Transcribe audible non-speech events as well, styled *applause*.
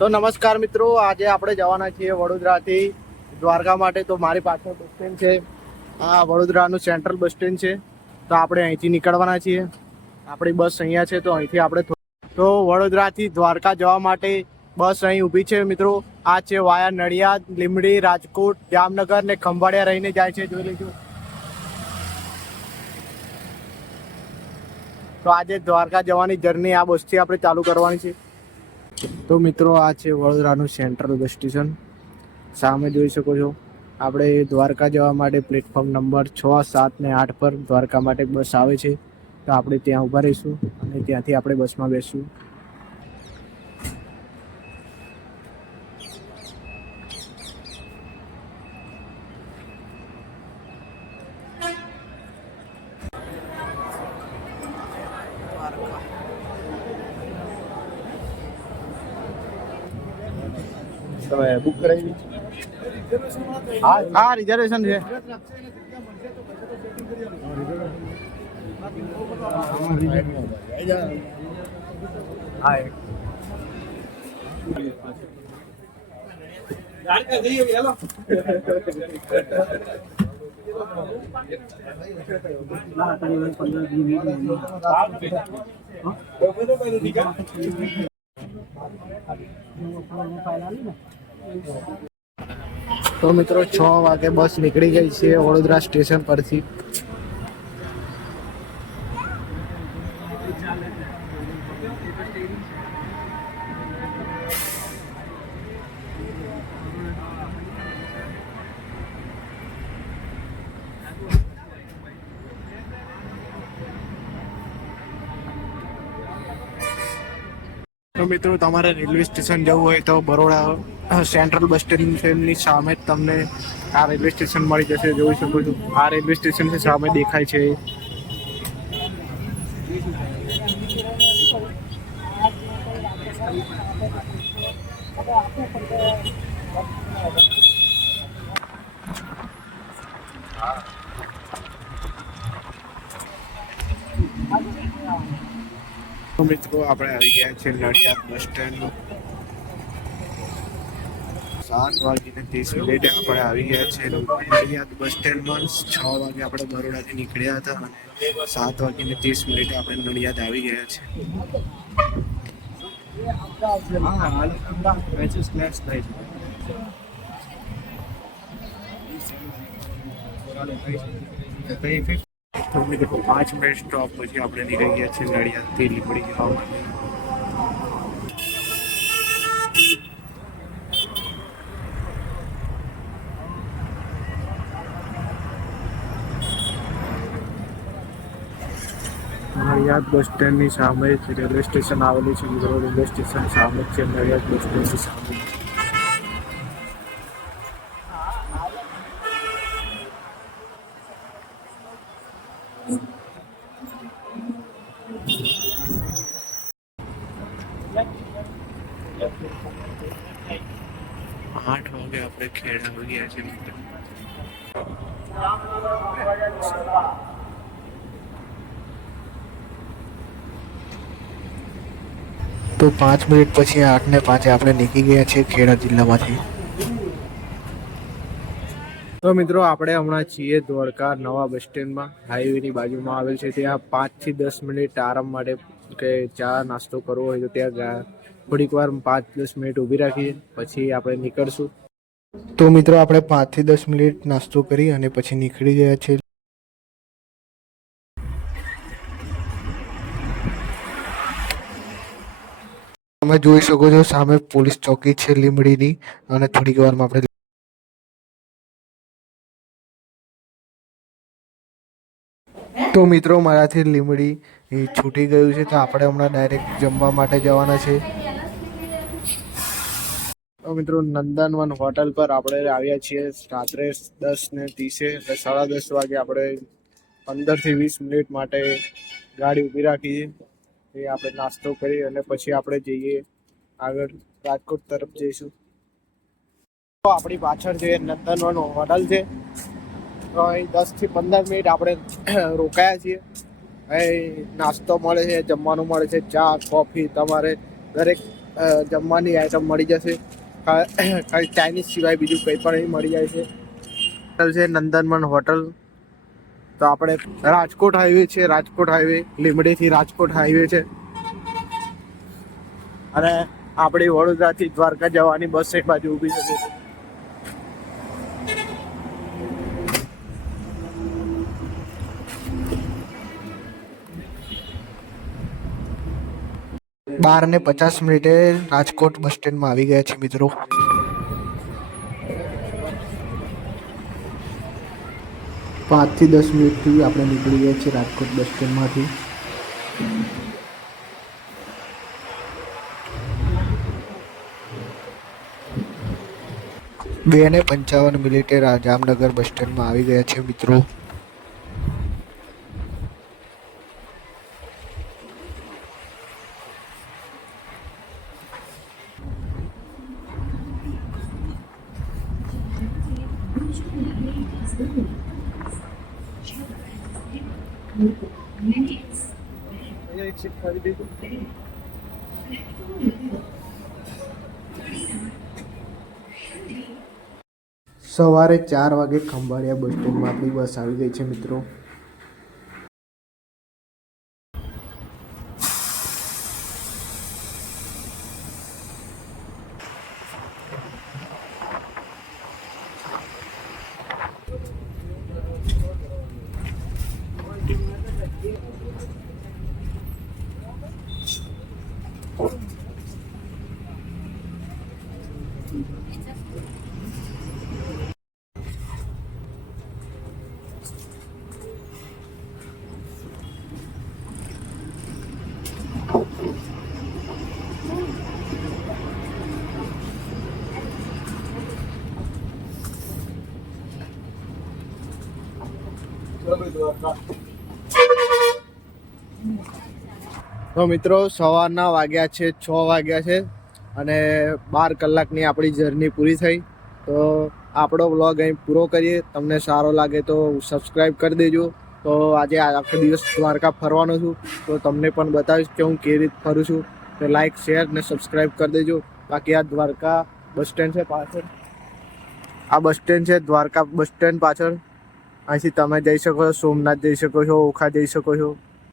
તો નમસ્કાર મિત્રો, આજે આપણે જવાના છીએ વડોદરાથી દ્વારકા માટે. તો મારી પાછળ બસ સ્ટેન્ડ છે. આ વડોદરાનું સેન્ટ્રલ બસ સ્ટેન્ડ છે. તો આપણે અહીંથી નીકળવાના છીએ. આપણી બસ અહીંયા છે, તો અહીંથી આપણે તો વડોદરાથી દ્વારકા જવા માટે બસ અહીં ઊભી છે, મિત્રો. આ છે વાયા નડિયાદ લીમડી રાજકોટ, જામનગર ને ખંભાળિયા રહીને જાય છે, જોઈ લેજો. તો આજે દ્વારકા જવાની જર્ની આ બસથી આપણે ચાલુ કરવાની છે. તો મિત્રો, આ છે વડોદરાનું સેન્ટ્રલ બસ સ્ટેશન સામે જોઈ શકો છો, આપણે દ્વારકા જવા માટે પ્લેટફોર્મ નંબર છ, સાત ને આઠ પર દ્વારકા માટે બસ આવે છે. તો આપણે ત્યાં ઊભા રહીશું અને ત્યાંથી આપણે બસમાં બેસશું. તમે બુક કરાવી હા હા રિઝર્વેશન છે હા એક. તો મિત્રો છ વાગે બસ નીકળી ગઈ છે વડોદરા સ્ટેશન પરથી. તો મિત્રો, તમારે રેલવે સ્ટેશન જવું હોય તો બરોડા સેન્ટ્રલ બસ સ્ટેશનની સામે જ તમને આ રેલવે સ્ટેશન મળી જશે, જોઈ શકો છો. આ રેલવે સ્ટેશન છે, સામે દેખાય છે. મિત્રો, આપણે આવી ગયા છે નડિયાદ બસ સ્ટેન્ડ સાત વાગીને ત્રીસ મિનિટે આપણે આવી ગયા છે નડિયાદ બસ સ્ટેન્ડમાં છ વાગે આપણે બરોડાથી નીકળ્યા હતા અને સાત વાગીને ત્રીસ મિનિટે આપણે નડિયાદ આવી ગયા છે. તો મિત્રો પાંચ મિનિટ સ્ટોપ પછી આપણે નીકળી ગયા છે નડિયાદથી લીંબડી જવા માટે નડિયાદ બસ સ્ટેન્ડની સામે જ રેલવે સ્ટેશન આવેલું છે. મિત્રો રેલવે સ્ટેશન સામે જ છે. નડિયાદ બસ સ્ટેન્ડની સામે આઠ વાગે આપણે ખેડા આવી ગયા છે તો પાંચ મિનિટ પછી આઠ ને પાંચે આપણે નીકળી ગયા છીએ ખેડા જિલ્લામાંથી. તો મિત્રો, આપણે હમણાં છીએ દ્વારકા નવા બસ સ્ટેન્ડમાં. હાઈવેની બાજુમાં આવેલ છે. ત્યાં પાંચથી દસ મિનિટ આરામ માટે કે ચા નાસ્તો કરવો હોય તો ત્યાં થોડીક વાર પાંચ દસ મિનિટ ઊભી રાખીએ, પછી આપણે નીકળશું. તો મિત્રો, આપણે પાંચથી દસ મિનિટ નાસ્તો કરી અને પછી નીકળી ગયા છે. તમે જોઈ શકો છો, સામે પોલીસ ચોકી છે લીમડીની અને થોડીક વારમાં આપણે તો મિત્રો, મારાથી લીમડી છૂટી ગયું છે, તો આપણે હમણાં ડાયરેક્ટ જમવા માટે જવાના છે. તો મિત્રો, નંદનવન હોટલ પર આપણે આવ્યા છીએ. રાત્રે દસ ને ત્રીસે, એટલે સાડા દસ વાગે આપણે પંદરથી વીસ મિનિટ માટે ગાડી ઊભી રાખી. એ આપણે નાસ્તો કરી અને પછી આપણે જઈએ આગળ રાજકોટ તરફ જઈશું. તો આપણી પાછળ જે નંદનવન હોટલ છે અહીં દસથી પંદર મિનિટ આપણે *clears throat* રોકાયા છીએ. અહીં નાસ્તો મળે છે, જમવાનું મળે છે, ચા, કોફી, તમારે દરેક જમવાની આઈટમ મળી જશે. *clears throat* ખાલી ચાઇનીઝ સિવાય બીજું કંઈ પણ અહીં મળી જાય છે. હોટલ છે નંદનવન હોટલ. તો આપણે રાજકોટ હાઈવે છે, રાજકોટ હાઈવે લીમડીથી રાજકોટ હાઈવે છે. અને આપણી વડોદરાથી દ્વારકા જવાની બસ એક બાજુ ઊભી છે બાર ને પચાસ મિનિટે રાજકોટ બસ સ્ટેન્ડમાં આવી ગયા છે મિત્રો. પાંચથી દસ મિનિટથી આપણે નીકળી ગયા છીએ રાજકોટ બસ સ્ટેન્ડમાંથી. બે ને પંચાવન મિનિટે જામનગર બસ સ્ટેન્ડમાં આવી ગયા છે મિત્રો. સવારે ચાર વાગે ખંભાળિયા બસ સ્ટેન્ડમાં આપણી બસ આવી ગઈ છે મિત્રો. તો મિત્રો, સવારના વાગ્યા છે, છ વાગ્યા છે અને બાર કલાકની આપણી જર્ની પૂરી થઈ. તો આપણો વ્લોગ અહીં પૂરો કરીએ. તમને સારો લાગે તો સબસ્ક્રાઈબ કરી દેજો. તો આજે આખો દિવસ દ્વારકા ફરવાનો છું. તો તમને પણ બતાવીશ કે હું કેવી રીતે ફરું છું. તો લાઈક શેર ને સબસ્ક્રાઈબ કરી દેજો. બાકી આ દ્વારકા બસ સ્ટેન્ડ છે પાછળ. આ બસ સ્ટેન્ડ છે દ્વારકા બસ સ્ટેન્ડ પાછળ. અહીંથી તમે જઈ શકો છો સોમનાથ જઈ શકો છો ઓખા જઈ શકો છો.